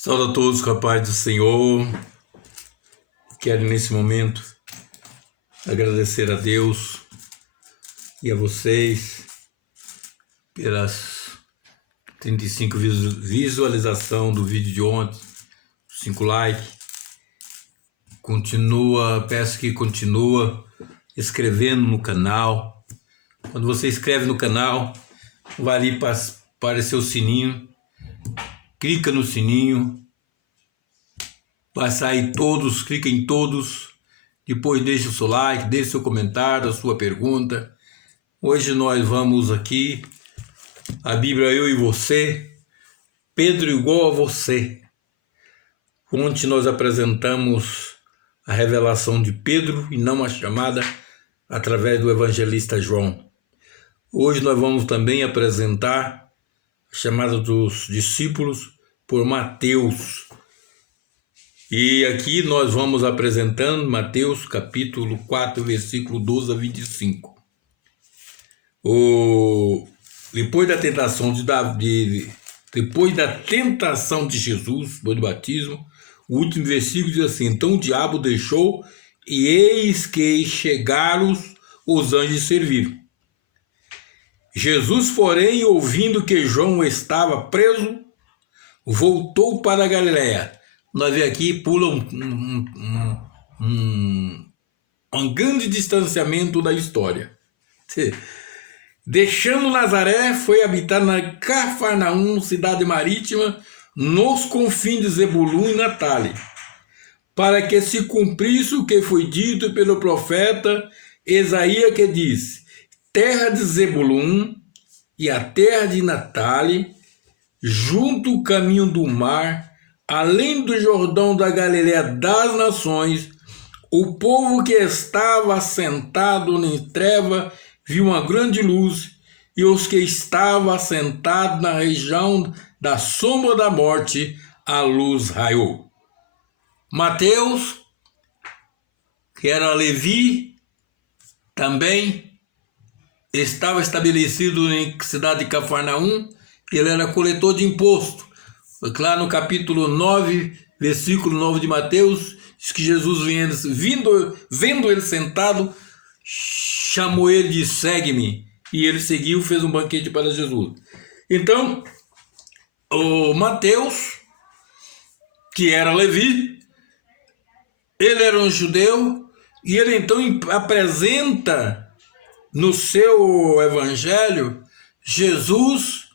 Saúde a todos com a paz do Senhor. Quero nesse momento agradecer a Deus e a vocês pelas 35 visualizações do vídeo de ontem, 5 likes. Peço que continua inscrevendo no canal. Quando você inscreve no canal, vai ali para aparecer o sininho. Clica no sininho, vai sair todos, clica em todos, depois deixa o seu like, deixa o seu comentário, a sua pergunta. Hoje nós vamos aqui, a Bíblia Eu e Você, Pedro igual a você. Ontem nós apresentamos a revelação de Pedro e não a chamada através do evangelista João. Hoje nós vamos também apresentar a chamada dos discípulos por Mateus. E aqui nós vamos apresentando Mateus capítulo 4, versículo 12 a 25. Depois da tentação de Jesus, depois do batismo, o último versículo diz assim: então o diabo deixou, e eis que chegaram os anjos serviram. Jesus, porém, ouvindo que João estava preso, voltou para a Galiléia. Nós vemos aqui, pula um grande distanciamento da história. Deixando Nazaré, foi habitar na Cafarnaum, cidade marítima, nos confins de Zebulun e Naftali, para que se cumprisse o que foi dito pelo profeta Isaías, que diz: terra de Zebulun e a terra de Naftali, junto o caminho do mar, além do Jordão da Galiléia das nações, o povo que estava assentado em treva viu uma grande luz, e os que estavam assentados na região da sombra da morte, a luz raiou. Mateus, que era Levi, também estava estabelecido em cidade de Cafarnaum. Ele era coletor de imposto. Lá no capítulo 9, versículo 9 de Mateus, diz que Jesus, vendo ele sentado, chamou ele de segue-me. E ele seguiu, fez um banquete para Jesus. Então, o Mateus, que era Levi, ele era um judeu, e ele então apresenta no seu evangelho Jesus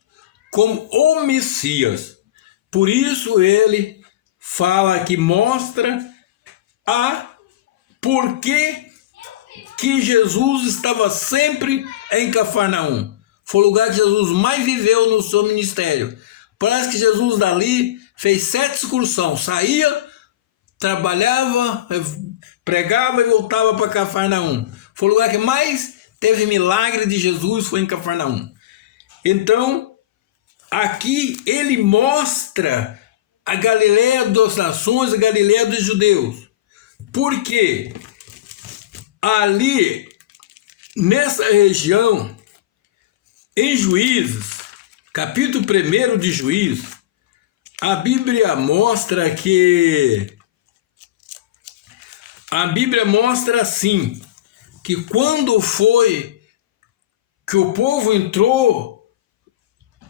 como o Messias. Por isso ele fala que mostra porquê que Jesus estava sempre em Cafarnaum. Foi o lugar que Jesus mais viveu no seu ministério. Parece que Jesus dali fez 7 excursões. Saía, trabalhava, pregava e voltava para Cafarnaum. Foi o lugar que mais teve milagre de Jesus, foi em Cafarnaum. Então, aqui ele mostra a Galiléia das nações, a Galiléia dos judeus. Porque ali, nessa região, em Juízes, capítulo 1 de Juízes, a Bíblia mostra assim, que quando foi que o povo entrou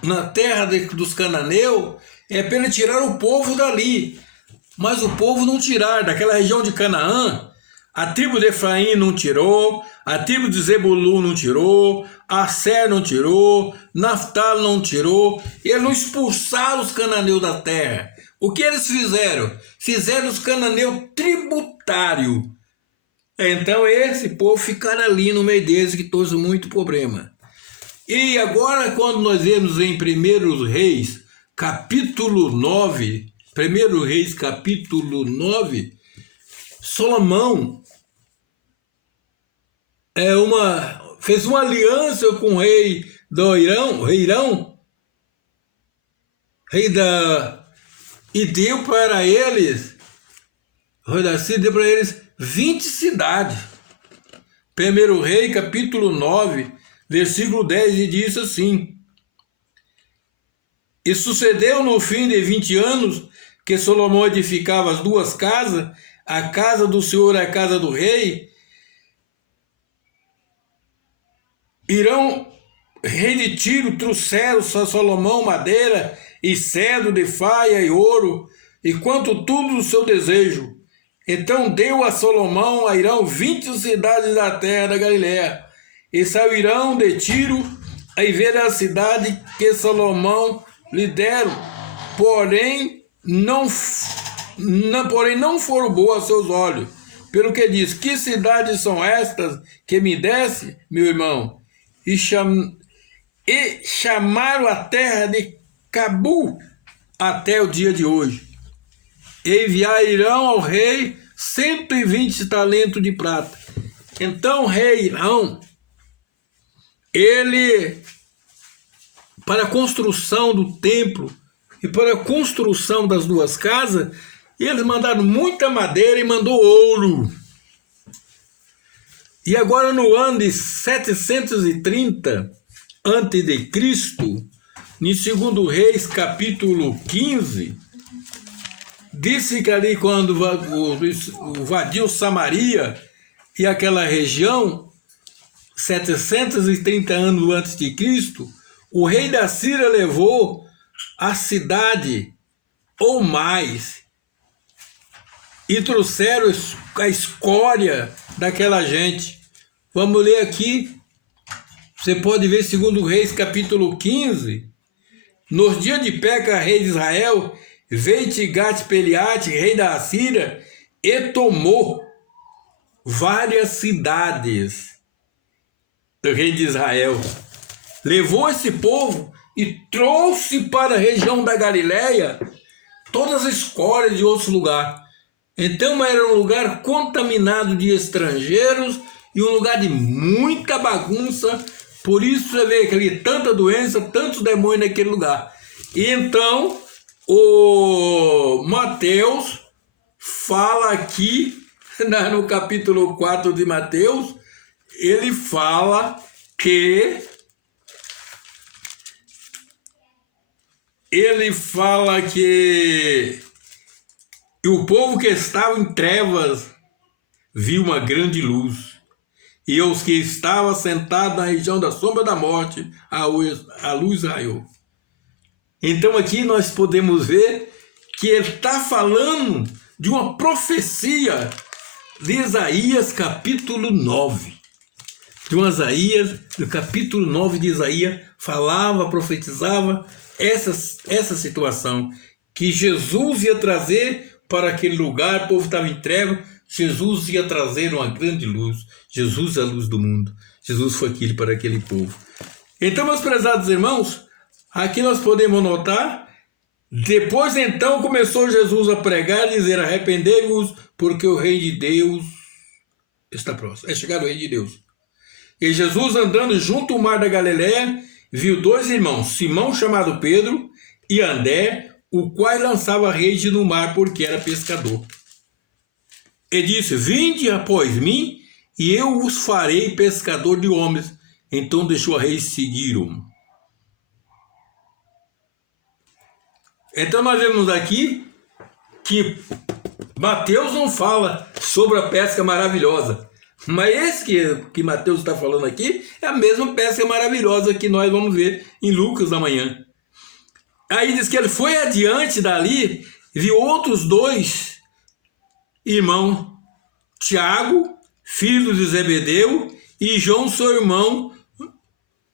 na terra dos cananeus, é para tirar o povo dali. Mas o povo não tiraram. Daquela região de Canaã, a tribo de Efraim não tirou, a tribo de Zebulun não tirou, Aser não tirou, Naftali não tirou. Eles não expulsaram os cananeus da terra. O que eles fizeram? Fizeram os cananeus tributários. Então esse povo ficaram ali no meio deles, que trouxe muito problema. E agora, quando nós vemos em 1 Reis, capítulo 9, 1 Reis, capítulo 9, Salomão fez uma aliança com o rei do Irão, e deu para eles, deu para eles 20 cidades. 1 Rei, capítulo 9, versículo 10, e diz assim: e sucedeu no fim de 20 anos que Salomão edificava as duas casas, a casa do Senhor e a casa do rei, rei de Tiro trouxeram a Salomão madeira e cedro de faia e ouro, e quanto tudo o seu desejo. Então deu a Salomão a Hirão 20 cidades da terra da Galiléia, e saiu Hirão de Tiro a ver a cidade que Salomão lhe deram, porém não foram boas aos seus olhos. Pelo que diz: que cidades são estas que me desse, meu irmão? E chamaram a terra de Cabu até o dia de hoje. E enviaram ao rei 120 talentos de prata. Então o rei Hirão, ele, para a construção do templo e para a construção das duas casas, eles mandaram muita madeira e mandou ouro. E agora no ano de 730 a.C., em 2 Reis, capítulo 15, disse que ali quando invadiu Samaria e aquela região, 730 anos antes de Cristo, o rei da Síria levou a cidade ou mais e trouxeram a escória daquela gente. Vamos ler aqui. Você pode ver 2 Reis, capítulo 15. Nos dias de Peca, rei de Israel, veio Tigat-Peliate, rei da Assíria, e tomou várias cidades do rei de Israel. Levou esse povo e trouxe para a região da Galiléia todas as escórias de outros lugares. Então era um lugar contaminado de estrangeiros e um lugar de muita bagunça. Por isso você vê ali tanta doença, tantos demônios naquele lugar. E então o Mateus fala aqui, no capítulo 4 de Mateus, ele fala que e o povo que estava em trevas viu uma grande luz, e os que estavam sentados na região da sombra da morte, a luz raiou. Então aqui nós podemos ver que ele está falando de uma profecia de Isaías capítulo 9. Do capítulo 9 de Isaías, profetizava essa situação, que Jesus ia trazer para aquele lugar. O povo estava em treva, Jesus ia trazer uma grande luz. Jesus é a luz do mundo. Jesus foi aquilo para aquele povo. Então, meus prezados irmãos, aqui nós podemos notar, depois então começou Jesus a pregar e dizer: arrependei-vos, porque o reino de Deus está próximo. É chegado o reino de Deus. E Jesus, andando junto ao mar da Galiléia, viu dois irmãos, Simão, chamado Pedro, e André, o qual lançava rede no mar, porque era pescador. E disse: vinde após mim, e eu os farei pescador de homens. Então deixou a rede e seguiram. Então nós vemos aqui que Mateus não fala sobre a pesca maravilhosa, mas esse que Mateus está falando aqui é a mesma pesca maravilhosa que nós vamos ver em Lucas amanhã. Aí diz que ele foi adiante dali, viu outros dois irmãos, Tiago, filho de Zebedeu, e João, seu irmão,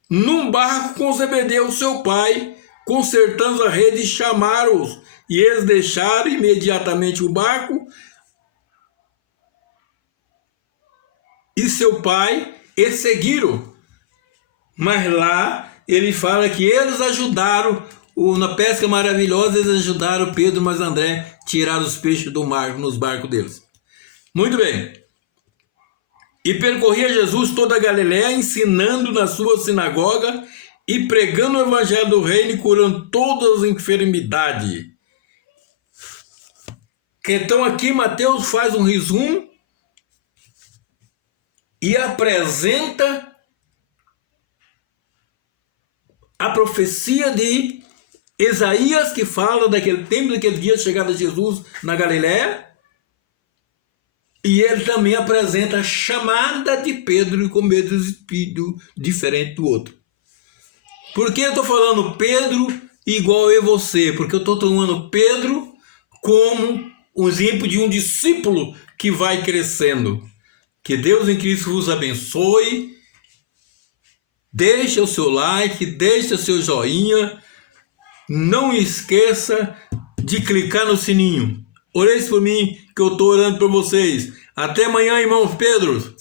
num barco com Zebedeu, seu pai, consertando a rede, chamaram-os, e eles deixaram imediatamente o barco e seu pai, e seguiram. Mas lá ele fala que eles ajudaram, na pesca maravilhosa, eles ajudaram Pedro, mas André tiraram os peixes do mar nos barcos deles. Muito bem. E percorria Jesus toda a Galiléia, ensinando na sua sinagoga e pregando o evangelho do reino e curando todas as enfermidades. Então aqui Mateus faz um resumo e apresenta a profecia de Isaías, que fala daquele tempo, daquele dia de chegada de Jesus na Galiléia, e ele também apresenta a chamada de Pedro com medo do espírito diferente do outro. Por que eu estou falando Pedro igual eu e você? Porque eu estou tomando Pedro como um exemplo de um discípulo que vai crescendo. Que Deus em Cristo vos abençoe. Deixa o seu like, deixa o seu joinha. Não esqueça de clicar no sininho. Orem por mim, que eu estou orando por vocês. Até amanhã, irmãos Pedro.